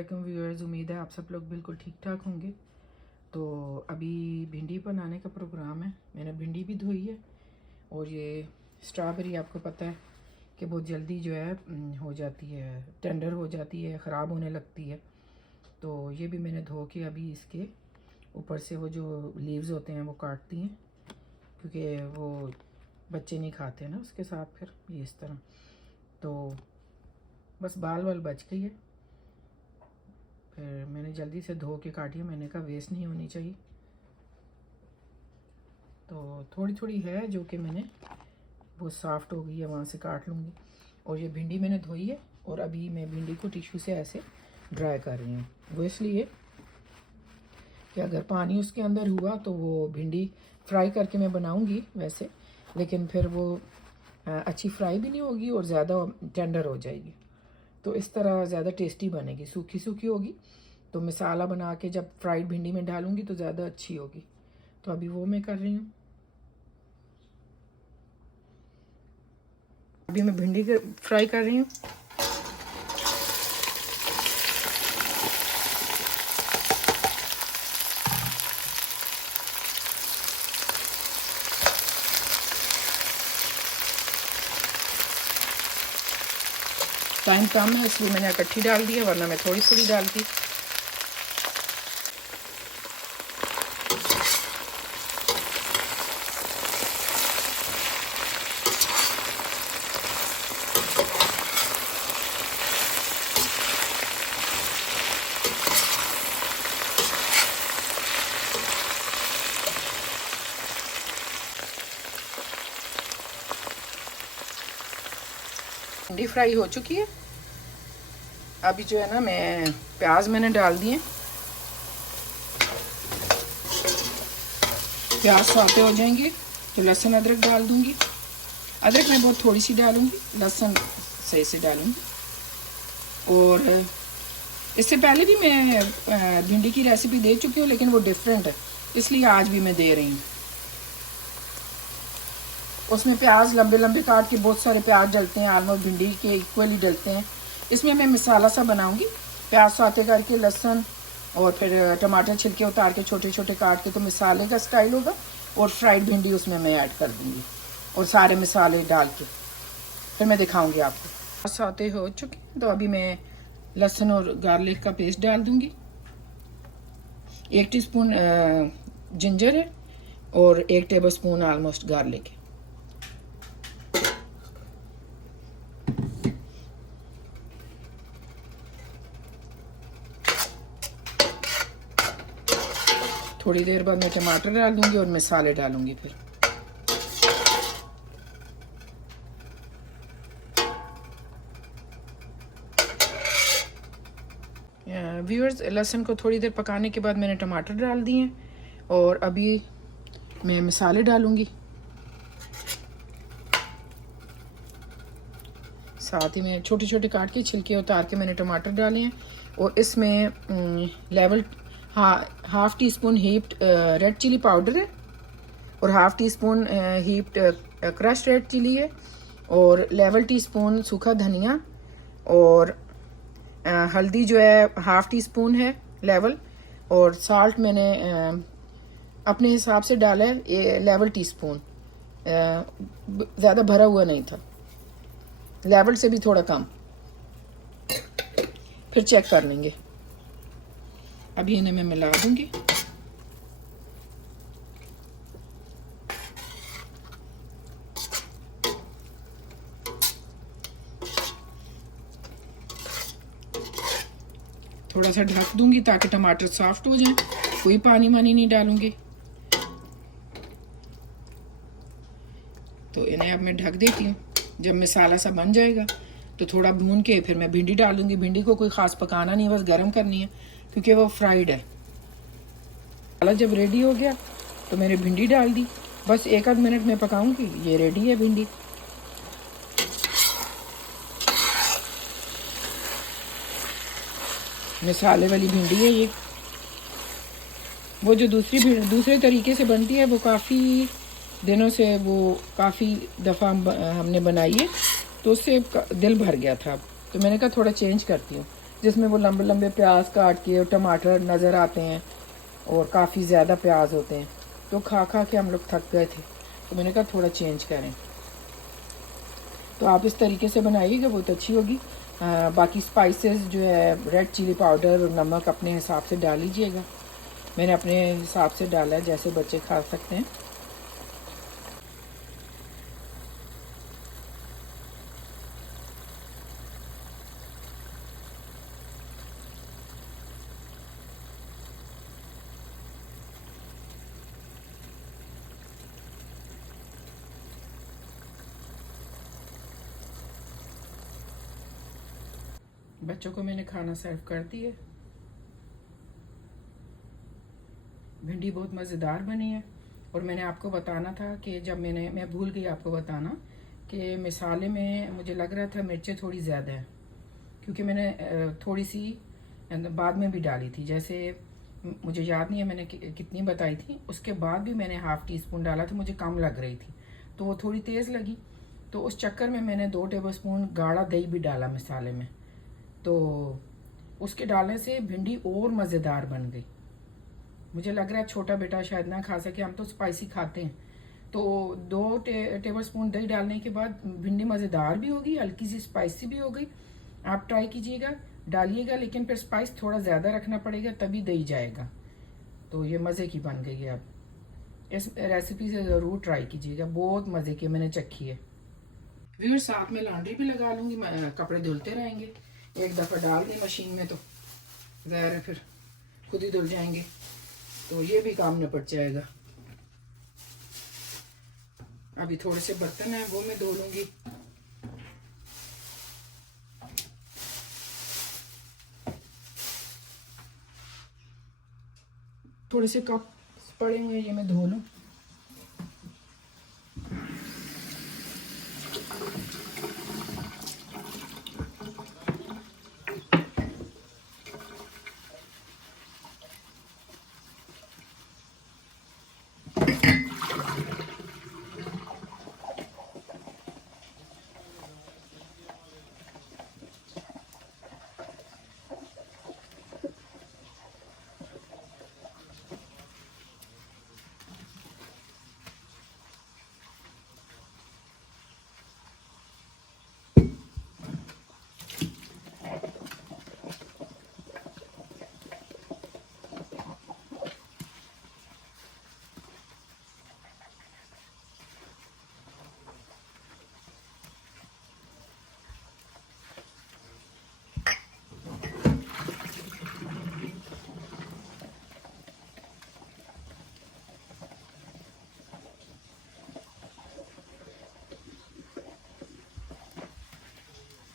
वालेकुम व्यूअर्स, उम्मीद है आप सब लोग बिल्कुल ठीक ठाक होंगे। तो अभी भिंडी बनाने का प्रोग्राम है। मैंने भिंडी भी धोई है और ये स्ट्रॉबेरी आपको पता है कि बहुत जल्दी जो है हो जाती है, टेंडर हो जाती है, ख़राब होने लगती है। तो ये भी मैंने धो के अभी इसके ऊपर से वो जो लीव्स होते हैं वो काटती हैं, क्योंकि वो बच्चे नहीं खाते ना उसके साथ, फिर ये इस तरह। तो बस बाल वाल बच गई है, फिर मैंने जल्दी से धो के काटी है। मैंने कहा वेस्ट नहीं होनी चाहिए, तो थोड़ी थोड़ी है जो कि मैंने वो सॉफ्ट हो गई है, वहाँ से काट लूँगी। और ये भिंडी मैंने धोई है और अभी मैं भिंडी को टिश्यू से ऐसे ड्राई कर रही हूँ। वो इसलिए कि अगर पानी उसके अंदर हुआ तो वो भिंडी फ्राई करके मैं बनाऊँगी वैसे, लेकिन फिर वो अच्छी फ्राई भी नहीं होगी और ज़्यादा टेंडर हो जाएगी। तो इस तरह ज़्यादा टेस्टी बनेगी। सूखी सूखी होगी तो मसाला बना के जब फ्राइड भिंडी में डालूंगी तो ज़्यादा अच्छी होगी। तो अभी वो मैं कर रही हूँ। अभी मैं भिंडी फ्राई कर रही हूँ। टाइम कम है इसलिए मैंने इकट्ठी डाल दी है, वरना मैं थोड़ी थोड़ी डालती। भिंडी फ्राई हो चुकी है। अभी जो है ना, मैं प्याज मैंने डाल दिए। प्याज सौते हो जाएंगे तो लहसुन अदरक डाल दूंगी। अदरक मैं बहुत थोड़ी सी डालूंगी, लहसुन सही से डालूंगी। और इससे पहले भी मैं भिंडी की रेसिपी दे चुकी हूँ, लेकिन वो डिफरेंट है, इसलिए आज भी मैं दे रही हूँ। उसमें प्याज लंबे लंबे काट के, बहुत सारे प्याज डलते हैं, ऑलमोस्ट भिंडी के इक्वली डलते हैं। इसमें मैं मसाला सा बनाऊंगी, प्याज सौते करके, लहसुन और फिर टमाटर छिलके उतार के छोटे छोटे काट के, तो मसाले का स्टाइल होगा। और फ्राइड भिंडी उसमें मैं ऐड कर दूंगी और सारे मसाले डाल के फिर मैं दिखाऊंगी आपको। सौते हो चुके तो अभी मैं लहसुन और गार्लिक का पेस्ट डाल दूंगी। 1 टीस्पून जिंजर है और 1 टेबल स्पून ऑलमोस्ट गार्लिक है। थोड़ी देर बाद मैं टमाटर डाल दूंगी और मसाले डालूंगी। फिर व्यूअर्स, लहसुन को थोड़ी देर पकाने के बाद मैंने टमाटर डाल दिए और अभी मैं मसाले डालूंगी। साथ ही में छोटे छोटे काट के छिलके उतार के मैंने टमाटर डाले हैं। और इसमें level half teaspoon heaped red chilli powder है और half teaspoon heaped crushed red chilli है और लेवल टी स्पून सूखा धनिया और हल्दी जो है हाफ टी स्पून है लेवल। और साल्ट मैंने अपने हिसाब से डाला है, लेवल टी स्पून, ज़्यादा भरा हुआ नहीं था, लेवल से भी थोड़ा कम। फिर चेक कर लेंगे। अभी इन्हें मैं मिला दूंगी। थोड़ा सा ढक दूंगी ताकि टमाटर सॉफ्ट हो जाए। कोई पानी वानी नहीं डालूंगी। तो इन्हें अब मैं ढक देती हूँ। जब मसाला सा बन जाएगा तो थोड़ा भून के फिर मैं भिंडी डाल दूंगी। भिंडी को कोई ख़ास पकाना नहीं है, बस गर्म करनी है क्योंकि वो फ्राइड है। मसाला जब रेडी हो गया तो मैंने भिंडी डाल दी। बस 1 आध मिनट में पकाऊंगी। ये रेडी है भिंडी। मसाले वाली भिंडी है ये। वो जो दूसरे तरीके से बनती है, वो काफ़ी दिनों से, वो काफ़ी दफ़ा हमने बनाई है, तो उससे दिल भर गया था। तो मैंने कहा थोड़ा चेंज करती हूँ। जिसमें वो लंबे लंबे प्याज काट के और टमाटर नज़र आते हैं और काफ़ी ज़्यादा प्याज होते हैं, तो खा खा के हम लोग थक गए थे। तो मैंने कहा थोड़ा चेंज करें। तो आप इस तरीके से बनाइएगा, बहुत अच्छी होगी। बाकी स्पाइसेस जो है रेड चिली पाउडर और नमक अपने हिसाब से डाल लीजिएगा। मैंने अपने हिसाब से डाला है, जैसे बच्चे खा सकते हैं। बच्चों को मैंने खाना सर्व कर दिया। भिंडी बहुत मज़ेदार बनी है। और मैंने आपको बताना था कि जब मैं भूल गई आपको बताना कि मिसाले में मुझे लग रहा था मिर्चें थोड़ी ज़्यादा है, क्योंकि मैंने थोड़ी सी बाद में भी डाली थी। जैसे मुझे याद नहीं है मैंने कितनी बताई थी, उसके बाद भी मैंने हाफ़ टी स्पून डाला था, मुझे कम लग रही थी तो वो थोड़ी तेज़ लगी। तो उस चक्कर में मैंने 2 टेबलस्पून गाढ़ा दही भी डाला मिसाले में, तो उसके डालने से भिंडी और मज़ेदार बन गई। मुझे लग रहा है छोटा बेटा शायद ना खा सके, हम तो स्पाइसी खाते हैं। तो 2 टेबलस्पून दही डालने के बाद भिंडी मज़ेदार भी होगी, हल्की सी स्पाइसी भी हो गई। आप ट्राई कीजिएगा, डालिएगा, लेकिन फिर स्पाइस थोड़ा ज़्यादा रखना पड़ेगा, तभी दही जाएगा। तो ये मज़े की बन गई है। अब इस रेसिपी से ज़रूर ट्राई कीजिएगा, बहुत मज़े की मैंने चखी है। फिर साथ में लॉन्ड्री भी लगा लूँगी, कपड़े धुलते रहेंगे। एक दफ़ा डाल दी मशीन में तो ज़ाहिर है फिर खुद ही धुल जाएंगे, तो ये भी काम निपट जाएगा। अभी थोड़े से बर्तन हैं वो मैं धो लूँगी। थोड़े से कप पड़े हुए ये मैं धो लूँ।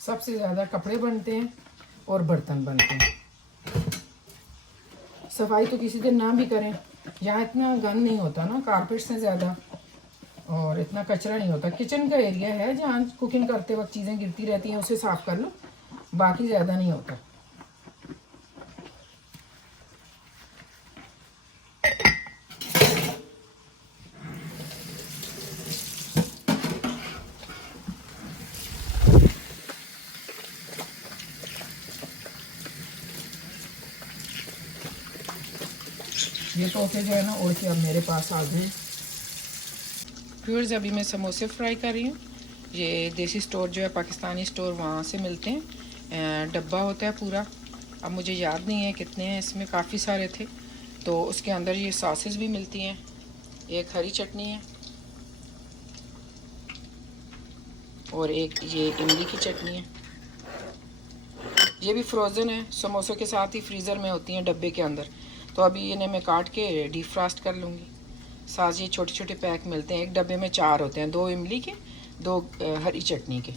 सबसे ज़्यादा कपड़े बनते हैं और बर्तन बनते हैं। सफाई तो किसी दिन ना भी करें, यहाँ इतना गंद नहीं होता ना कारपेट से ज़्यादा, और इतना कचरा नहीं होता। किचन का एरिया है जहाँ कुकिंग करते वक्त चीज़ें गिरती रहती हैं, उसे साफ़ कर लो, बाकी ज़्यादा नहीं होता। ये तोहफे जो है ना उड़ के अब मेरे पास आ गए। व्यूअर्स, अभी मैं समोसे फ्राई कर रही हूँ। ये देसी स्टोर जो है पाकिस्तानी स्टोर, वहाँ से मिलते हैं। डब्बा होता है पूरा, अब मुझे याद नहीं है कितने हैं, इसमें काफ़ी सारे थे। तो उसके अंदर ये सॉसेस भी मिलती हैं, एक हरी चटनी है और एक ये इमली की चटनी है। ये भी फ्रोज़न है, समोसों के साथ ही फ्रीज़र में होती हैं डब्बे के अंदर। तो अभी इन्हें मैं काट के डीप फ्रास्ट कर लूँगी। साथ ये छोटे छोटे पैक मिलते हैं, एक डब्बे में 4 होते हैं, 2 इमली के, 2 हरी चटनी के।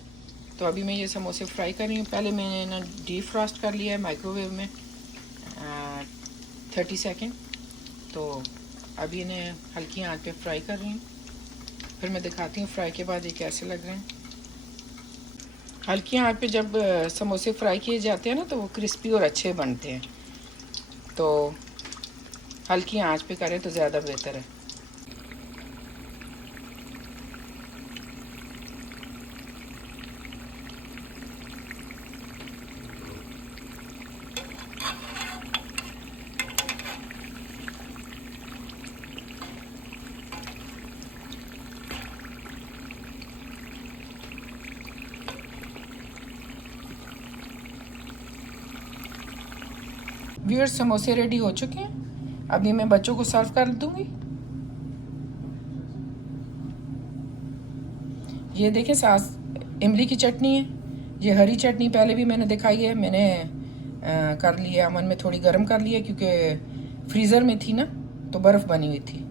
तो अभी मैं ये समोसे फ्राई कर रही हूँ। पहले मैंने ना डीप फ्रास्ट कर लिया है माइक्रोवेव में 30 सेकेंड। तो अभी इन्हें हल्की आंच पे फ्राई कर रही हूँ, फिर मैं दिखाती हूँ फ्राई के बाद ये कैसे लग रहे हैं। हल्की आंच पे जब समोसे फ्राई किए जाते हैं ना तो वो क्रिस्पी और अच्छे बनते हैं। तो हल्की आंच पे करें तो ज़्यादा बेहतर है। व्यूअर्स, समोसे रेडी हो चुके हैं। अभी मैं बच्चों को सर्व कर दूंगी। ये देखें, सास इमली की चटनी है। ये हरी चटनी पहले भी मैंने दिखाई है। मैंने कर ली है, अमन में थोड़ी गर्म कर ली है क्योंकि फ्रीज़र में थी ना, तो बर्फ़ बनी हुई थी।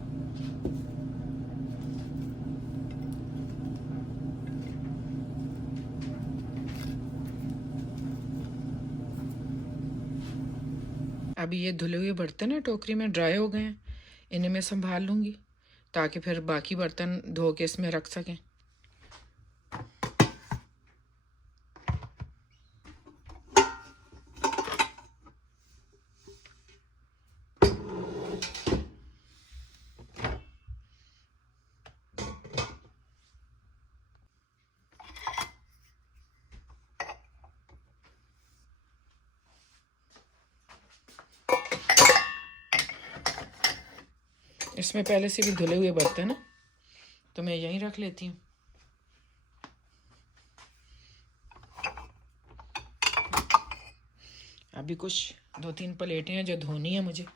अभी ये धुले हुए बर्तन है टोकरी में ड्राई हो गए हैं, इन्हें मैं संभाल लूँगी ताकि फिर बाकी बर्तन धो के इसमें रख सकें। इसमें पहले से भी धुले हुए बर्तन है, तो मैं यहीं रख लेती हूँ। अभी कुछ 2-3 प्लेटें हैं जो धोनी है मुझे।